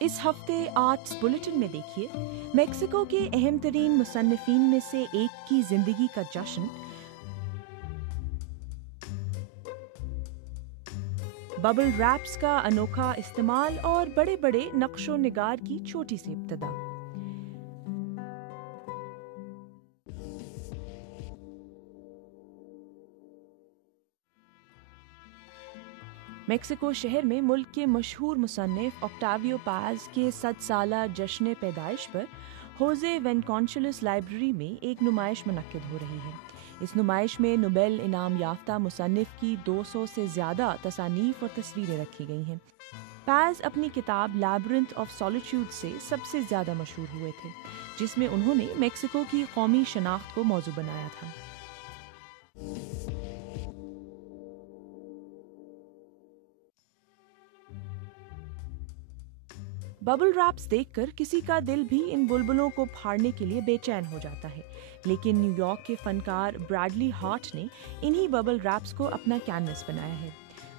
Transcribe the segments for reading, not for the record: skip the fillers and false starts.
इस हफ्ते arts bulletin में देखिए, मेक्सिको के अहम तरीन मुसन्निफीन में से एक की जिंदगी का जश्न, बबल रैप्स का अनोखा इस्तेमाल और बड़े बड़े नक्शो निगार की छोटी सी इब्तिदा। मेक्सिको शहर में मुल्क के मशहूर मुसन्निफ ऑक्टावियो पाज के 100 साला जश्न पैदाइश पर होजे वेनकॉन्शलस लाइब्रेरी में एक नुमाइश मुनक्किद हो रही है। इस नुमाइश में नोबेल इनाम याफ्ता मुसन्निफ की 200 से ज़्यादा तसानीफ और तस्वीरें रखी गई हैं। पाज अपनी किताब लैबिरिंथ ऑफ सॉलिट्यूड से सबसे ज़्यादा मशहूर हुए थे, जिसमें उन्होंने मेक्सिको की कौमी शनाख्त को मौजू बनाया था। बबल रैप्स देखकर किसी का दिल भी इन बुलबुलों को फाड़ने के लिए बेचैन हो जाता है, लेकिन न्यूयॉर्क के फनकार ब्रैडली हार्ट ने इन्हीं बबल रैप्स को अपना कैनवस बनाया है।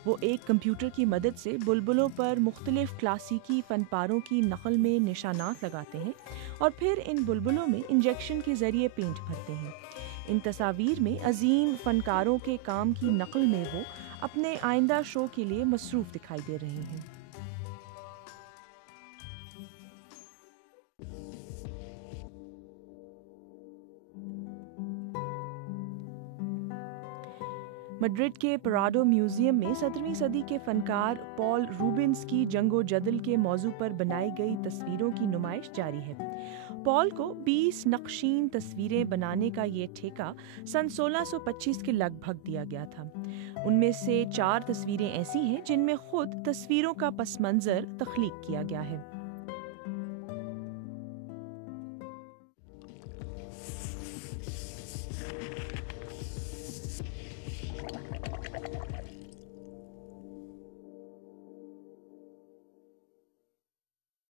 वो एक कंप्यूटर की मदद से बुलबुलों पर मुख्तलिफ क्लासिकी फनपारों की नकल में निशानात लगाते हैं और फिर इन बुलबुलों में इंजेक्शन के जरिए पेंट भरते हैं। इन तस्वीर में अजीम फनकारों के काम की नकल में वो अपने आइंदा शो के लिए मसरूफ दिखाई दे रहे हैं। मैड्रिड के पराडो म्यूजियम में 17वीं सदी के फनकार पॉल रूबिन्स की जंगो जदल के मौजू पर बनाई गई तस्वीरों की नुमाइश जारी है। पॉल को 20 नक्शीन तस्वीरें बनाने का ये ठेका सन 1625 के लगभग दिया गया था। उनमें से 4 तस्वीरें ऐसी हैं जिनमें खुद तस्वीरों का पस मंजर तख्लीक किया गया है।